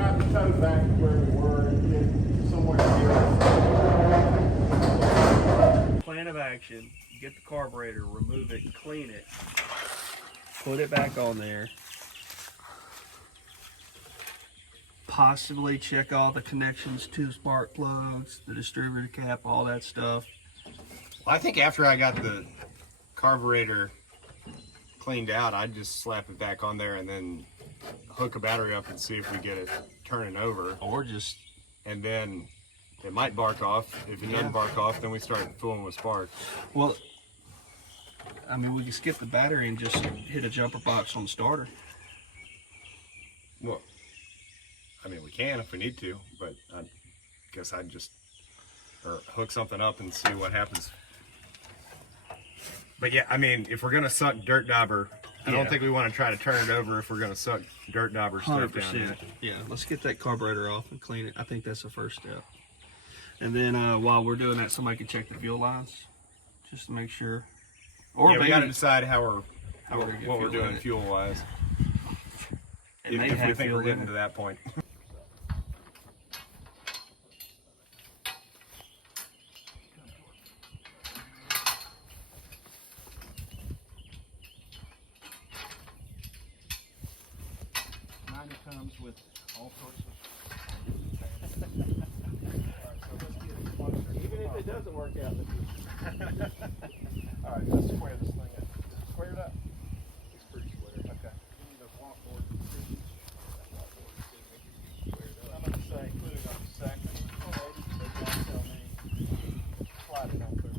drive the tow back to where we were and get somewhere here. Plan of action, get the carburetor, remove it, clean it, put it back on there. Possibly check all the connections to the spark plugs, the distributor cap, all that stuff. Well, I think after I got the carburetor cleaned out, I'd just slap it back on there and then hook a battery up and see if we get it turning over. Or just, and then it might bark off. If it doesn't bark off, then we start fooling with sparks. well, I mean, we can skip the battery and just hit a jumper box on the starter. Well, I mean, we can if we need to, but I guess I'd just hook something up and see what happens. But yeah, I mean, if we're gonna suck dirt dauber, I don't think we want to try to turn it over if we're gonna suck dirt dauber stuff down here. Yeah, let's get that carburetor off and clean it. I think that's the first step. And then while we're doing that, somebody can check the fuel lines, just to make sure. Or yeah, maybe we got to decide what we're fuel doing fuel wise. If we think we're getting to that point. Mine comes with all sorts of. Even if it doesn't work out, all right, let's square this thing up. Is it squared up? It's pretty square. Okay. You need a walkboard. I'm going to say, put it on the second. They don't tell me. Slide it on through.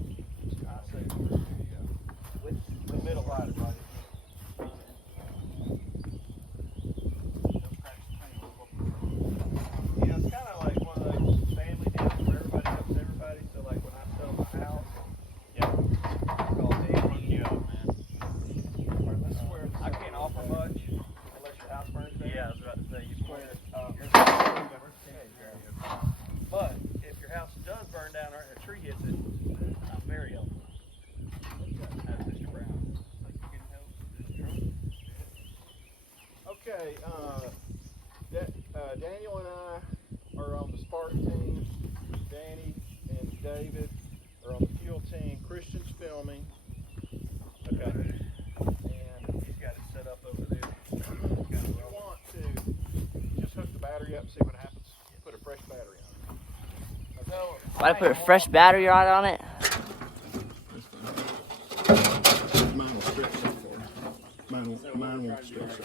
I say through with the middle lighter right in here. Yeah, it's kind of like one of those family deals where everybody helps everybody. So like when I sell my house, call Dave, run you up, man. I can't offer much unless your house burns down. Yeah, I was about to say you swear. But if your house does burn down or a tree hits it, I'm very helpful. That's Mr. Brown. Okay, Daniel and I are on the spark team. Danny and David are on the fuel team. Christian's filming. Okay. And he's got it set up over there. If you want to just hook the battery up and see what happens, put a fresh battery on it. Why put a fresh battery on it? Mine will stretch out for me. Mine won't stretch out.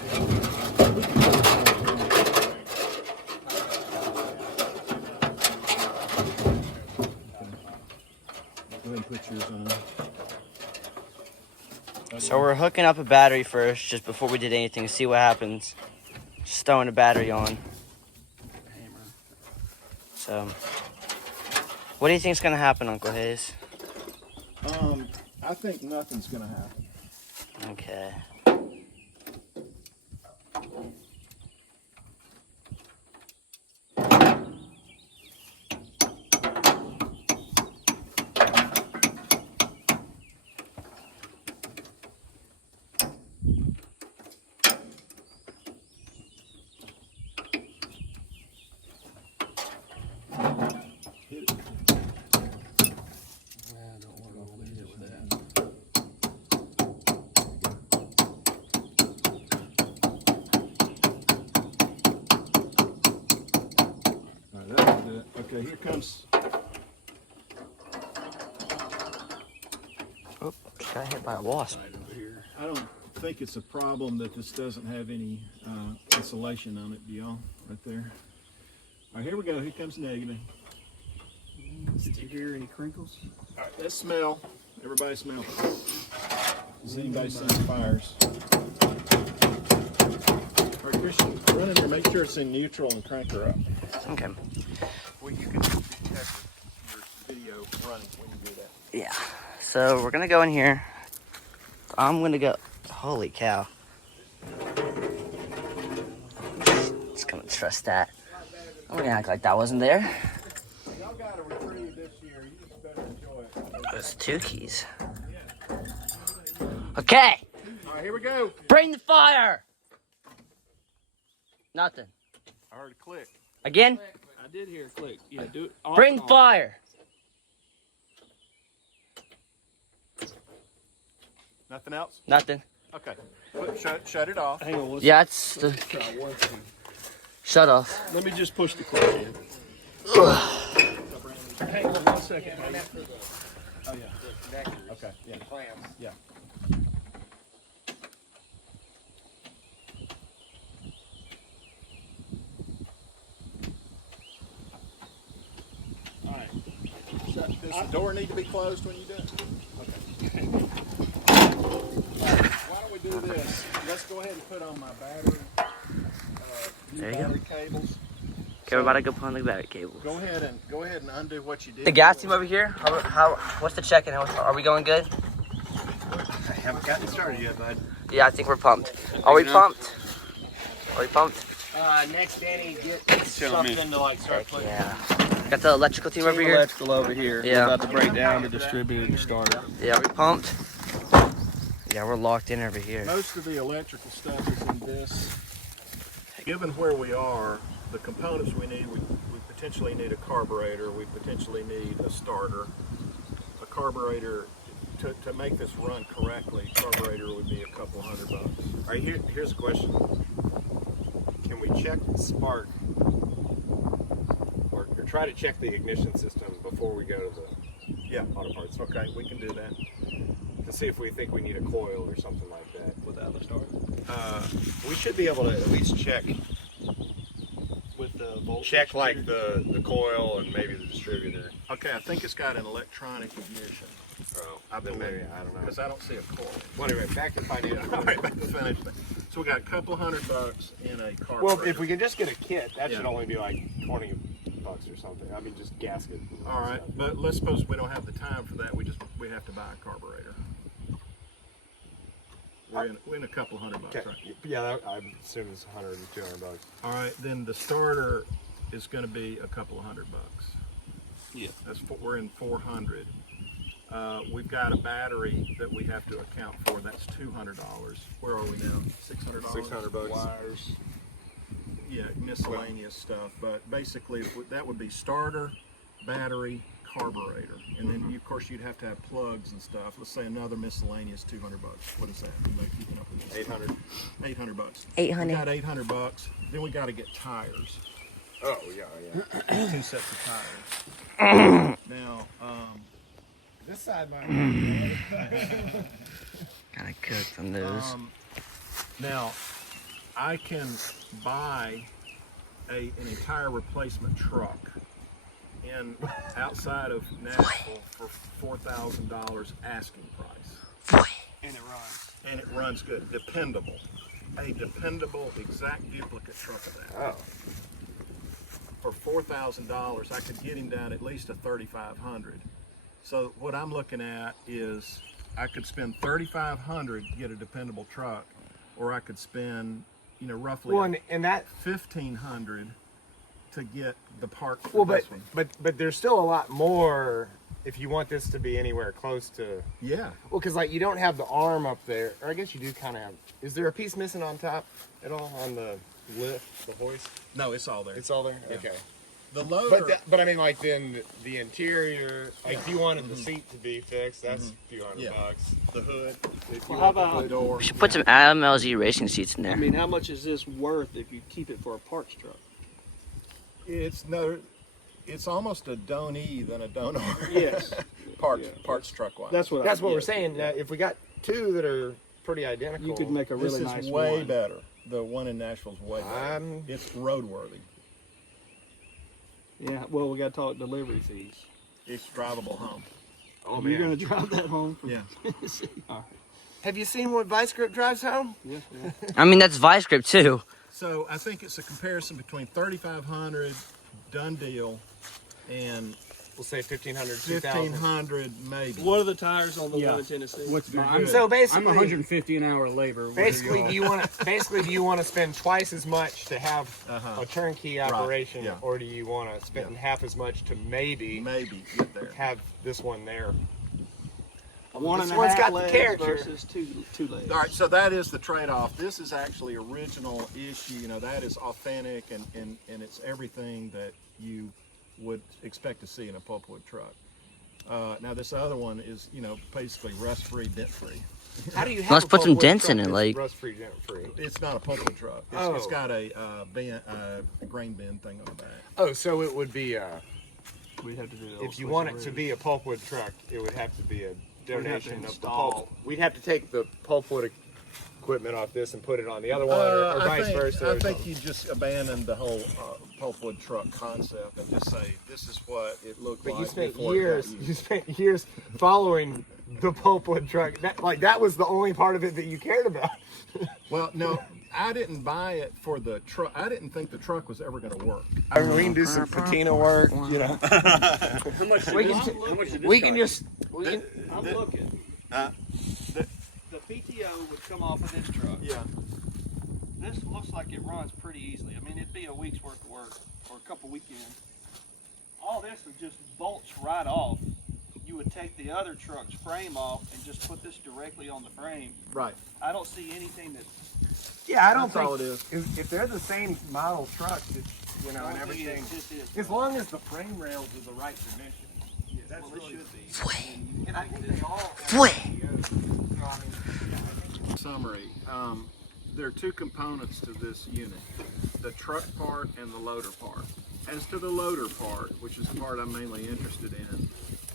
Go ahead and put yours on. So we're hooking up a battery first, just before we did anything, to see what happens. Just throwing the battery on. So, what do you think is gonna happen, Uncle Hayes? I think nothing's gonna happen. Okay. Okay, here comes. Oh, just got hit by a wasp. I don't think it's a problem that this doesn't have any insulation on it, do y'all? Right there. All right, here we go. Here comes negative. Did you hear any crinkles? All right, let's smell. Everybody smell. Does anybody see fires? All right, Christian, run in there. Make sure it's in neutral and crank her up. Okay. Well, you can detect your video running when you do that. Yeah. So we're gonna go in here. I'm gonna go. Holy cow. Just gonna trust that. I'm gonna act like that wasn't there. Y'all got a reprieve this year. You just better enjoy it. There's 2 keys. Okay. All right, here we go. Bring the fire. Nothing. I heard a click. Again? I did hear a click. Yeah, do it. Off Bring and on. fire. Nothing else? Nothing. Okay. Shut it off. Hang on one Yeah, it's the second. Try one second. shut off. Let me just push the click in. Hang on 1 second, buddy. Oh yeah. Okay. Yeah. Yeah. All right. Does the door need to be closed when you do it? Okay. Why don't we do this? Let's go ahead and put on my battery. There you go. Battery cables. Okay, we're about to go put on the battery cable. Go ahead and undo what you did. The gas team over here. What's the check-in? Are we going good? I haven't gotten started yet, bud. Yeah, I think we're pumped. Are we pumped? Are we pumped? Next, Danny, get something to like start putting. Yeah. Got the electrical team over here. Electrical over here. Yeah. We're about to break down the distributor to start it. Yeah, are we pumped? Yeah, we're locked in over here. Most of the electrical stuff is in this. Given where we are, the components we need, we potentially need a carburetor, we potentially need a starter. A carburetor, to make this run correctly, carburetor would be a couple $100. All right, here's a question. Can we check the spark or try to check the ignition system before we go to the auto parts? Okay, we can do that. To see if we think we need a coil or something like that. Without the starter. We should be able to at least check With the voltage. check like the coil and maybe the distributor. Okay, I think it's got an electronic ignition. Oh, I then believe, maybe, I don't know. because I don't see a coil. Well, anyway, back to financial. All right, back to finish. So we got a couple $100 in a carburetor. Well, if we can just get a kit, that Yeah. should only be like $20 or something. I mean, just gasket. All right, but let's suppose we don't have the time for that. We have to buy a carburetor. We're in a couple $100, Okay. right? Yeah, I'm assuming it's $100 and $200. All right, then the starter is going to be a couple $100. Yeah. We're in 400. We've got a battery that we have to account for. That's $200. Where are we now? $600. $600. Wires. Yeah, miscellaneous stuff. But basically, that would be starter, battery, carburetor, and then of course you'd have to have plugs and stuff. Let's say another miscellaneous $200. What is that? Anybody keeping up with this? $800. $800. 800. We got $800. Then we got to get tires. Oh, yeah. 2 sets of tires. Now, This side might Kind of cooked on those. now I can buy an entire replacement truck outside of Nashville for $4,000 asking price. And it runs. And it runs good. Dependable. A dependable exact duplicate truck of that. Oh. For $4,000 I could get him down at least to $3,500. So what I'm looking at is I could spend $3,500 to get a dependable truck, or I could spend, roughly and that. $1,500 to get the parts for Well, this one. but there's still a lot more if you want this to be anywhere close to. Yeah. Well, because like you don't have the arm up there, or I guess you do kind of have. Is there a piece missing on top at all on the lift, the hoist? No, it's all there. It's all there. Yeah. Okay. The loader. But I mean, like then the interior. Like if you wanted the seat to be fixed, that's a few $100. the hood. If Well, you how want the about- hood door. We should put some MLZ racing seats in I there. mean, how much is this worth if you keep it for a parts truck? It's almost a don't-e than a don't-r. Yes. Parts truck wise. That's what we're saying. If we got two that are pretty identical, You could make a really This is nice way one. better. The one in Nashville's way better. It's roadworthy. Yeah, well, we got to talk delivery fees. It's drivable home. Oh You're man. going to drive that home from Yeah. Tennessee? All right. Have you seen what Vice Grip drives home? Yeah, yeah. I mean, that's Vice Grip too. So I think it's a comparison between 3,500 done deal and We'll say 1,500, 2,000. 1,500 maybe. What are the tires on the Yeah. one in Tennessee? What's They're I'm, good. So basically, I'm 150 an hour labor. basically, do you want to spend twice as much to have Uh-huh. a turnkey operation, yeah. or do you want to spend half as much to maybe Maybe get there. have this one there? one and This a one's half got the legs character. versus two legs. All right, so that is the trade-off. This is actually original issue. You know, that is authentic, and it's everything that you would expect to see in a pulpwood truck. Now this other one is, you know, basically rust-free, dent-free. How do you have Let's a put some pulpwood dents in truck it, that's like- rust-free, dent-free? It's not a pulpwood truck. It's Oh. got a grain bin thing on the back. Oh, so it would be We'd have to do if you want it to be a pulpwood truck, it would have to be a have to donation of the install- pulp. We'd have to take the pulpwood equipment off this and put it on the other one, or vice versa. I think you just abandoned the whole pulpwood truck concept and just say this is what it looked But like. you spent before it got years. used. You spent years following the pulpwood truck. That was the only part of it that you cared about. Well, no, I didn't buy it for the truck. I didn't think the truck was ever going to work. I mean, we can do some patina work, you know. How much We can, we can just. We can, I'm looking. The PTO would come off of this truck. Yeah. This looks like it runs pretty easily. I mean, it'd be a week's worth of work or a couple weekends. All this is just bolts right off. You would take the other truck's frame off and just put this directly on the frame. Right. I don't see anything that's. yeah, I don't That's all think it is. if they're the same model trucks, it's, you know, I and don't think everything. it just is. As long as the frame rails are the right dimension. Yeah, that's Well, it really. should be. And I think they all. Fue. Summary. There are two components to this unit, the truck part and the loader part. As to the loader part, which is the part I'm mainly interested in,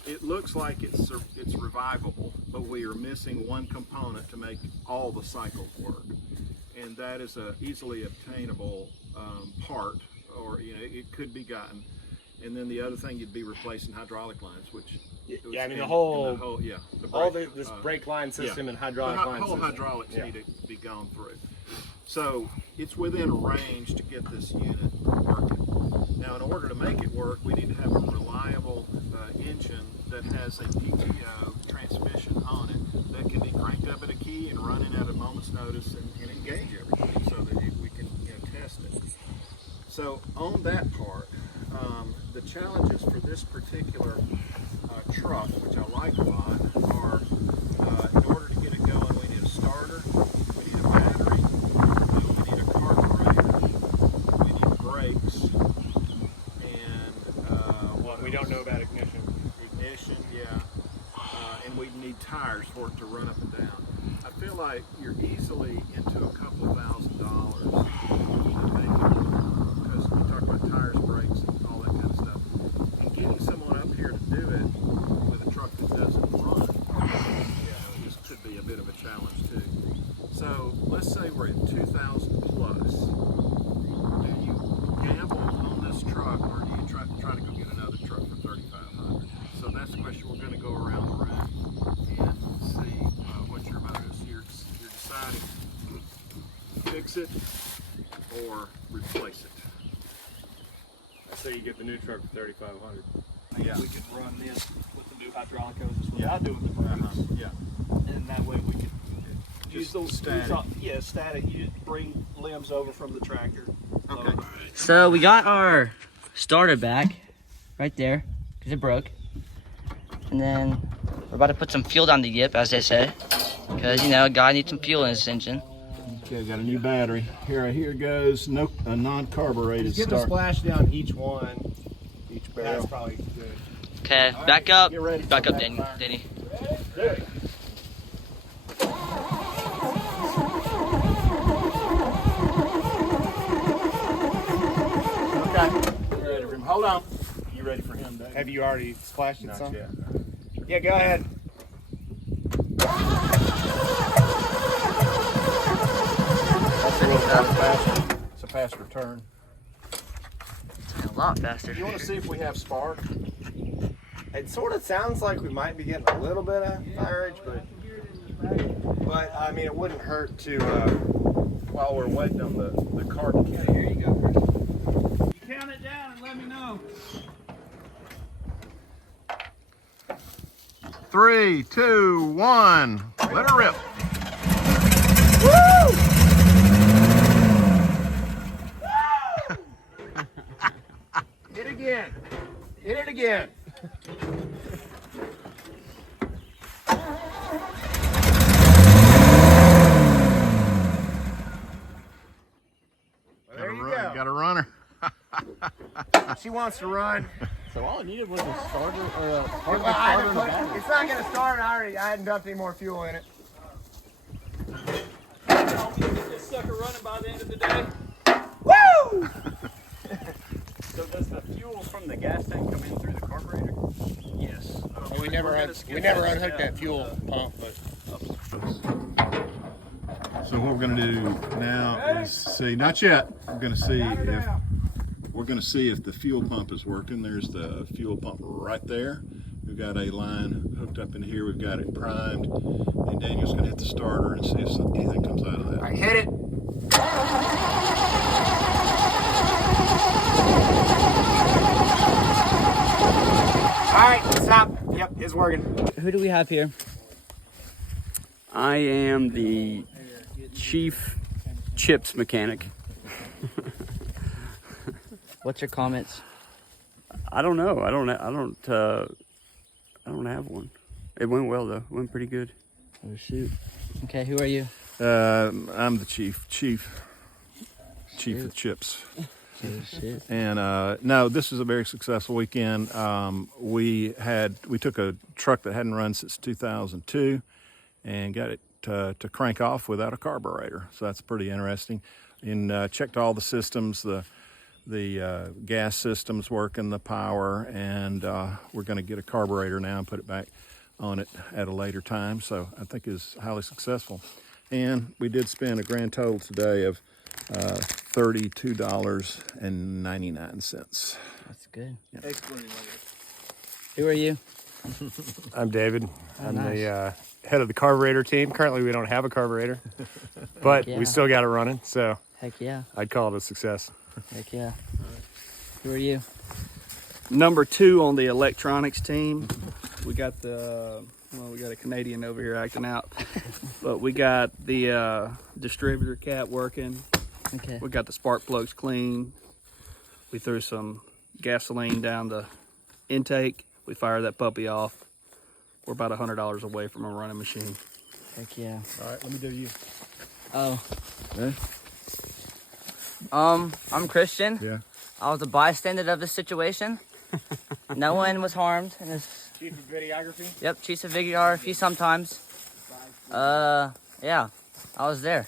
it looks like it's revivable, but we are missing one component to make all the cycles work. And that is a easily obtainable part, or you know, it could be gotten. And then the other thing, you'd be replacing hydraulic lines, which Yeah, I mean, and- the whole- and the All brake, this brake line system and the hydraulic line whole system. hydraulics Yeah. need to be gone through. So it's within range to get this unit working. Now, in order to make it work, we need to have a reliable engine that has a PTO transmission on it that can be cranked up at a key and running at a moment's notice and engage everything so that we can test it. So on that part, the challenges for this particular truck, which I like a lot, are in order to get it going, we need a starter, we need a battery, we need a carburetor, we need brakes, and Well, we don't know about ignition. ignition, yeah, and we need tires for it to run up and down. I feel like you're easily into a couple $1,000 to make it work, because you talk about tires, brakes, and all that kind of stuff. And getting someone up here to do it with a truck that doesn't run, this could be a bit of a challenge too. So let's say we're at 2,000 plus. Do you gamble on this truck, or do you try to go get another truck for 3,500? So that's the question. We're going to go around the room and see what your vote is. You're deciding fix it or replace it. I say you get the new truck for 3,500. Yeah. We could run this with the new hydraulic hoses. Yeah, I'll do it with the brakes. Yeah. And that way we could use Just those static. static. You bring limbs over from the tractor. Okay. So we got our starter back right there because it broke. And then we're about to put some fuel down the yip, as they say. Because, you know, a guy needs some fuel in his engine. Okay, I got a new battery. Here goes a non-carbureted Give a start. splash down each one. Each That's barrel. probably good. Okay, back up. Get ready. Back up, Denny. Okay. You ready for him? Hold on. You ready for him, Dave? Have you already splashed it Not some? yet. Yeah, go ahead. That's a little faster. It's a faster turn. A lot faster. You want to see if we have spark? It sort of sounds like we might be getting a little bit of fire edge, but I mean, it wouldn't hurt to. While we're waiting on the car to kick. Here you go, Chris. You count it down and let me know. 3, 2, 1. Let her rip. Hit it again. Hit it again. She wants to run. So all I needed was a starter or a Well, I had to put, it's not gonna start. I hadn't dumped any more fuel in it. I'll get this sucker running by the end of the day. Woo! So does the fuel from the gas tank come in through the carburetor? Yes. We never unhooked that fuel pump, but. So what we're going to do now is see, not yet. We're going to see if the fuel pump is working. There's the fuel pump right there. We've got a line hooked up in here. We've got it primed, and Daniel's going to hit the starter and see if anything comes out of that. All right, hit it. All right, stop. Yep, it's working. Who do we have here? I am the chief chips mechanic. What's your comments? I don't know. I don't have one. It went well though. It went pretty good. Oh shoot. Okay, who are you? I'm the chief of chips. Oh shit. And no, this is a very successful weekend. We took a truck that hadn't run since 2002 and got it to crank off without a carburetor. So that's pretty interesting. And checked all the systems, the gas system's working, the power, and we're going to get a carburetor now and put it back on it at a later time. So I think it's highly successful. And we did spend a grand total today of $32.99. That's good. Yeah. Who are you? I'm David. Oh, I'm nice. the head of the carburetor team. Currently, we don't have a carburetor, but yeah. we still got it running, so Heck yeah. I'd call it a success. Heck yeah. Who are you? Number 2 on the electronics team. We got we got a Canadian over here acting out. But we got the distributor cap working. Okay. We got the spark plugs clean. We threw some gasoline down the intake. We fired that puppy off. We're about $100 away from a running machine. Heck yeah. All right, let me do you. Oh. Yeah. I'm Christian. Yeah. I was a bystander of this situation. No one was harmed in this. Chief of videography. Yep, chief of videography sometimes. Yeah, I was there.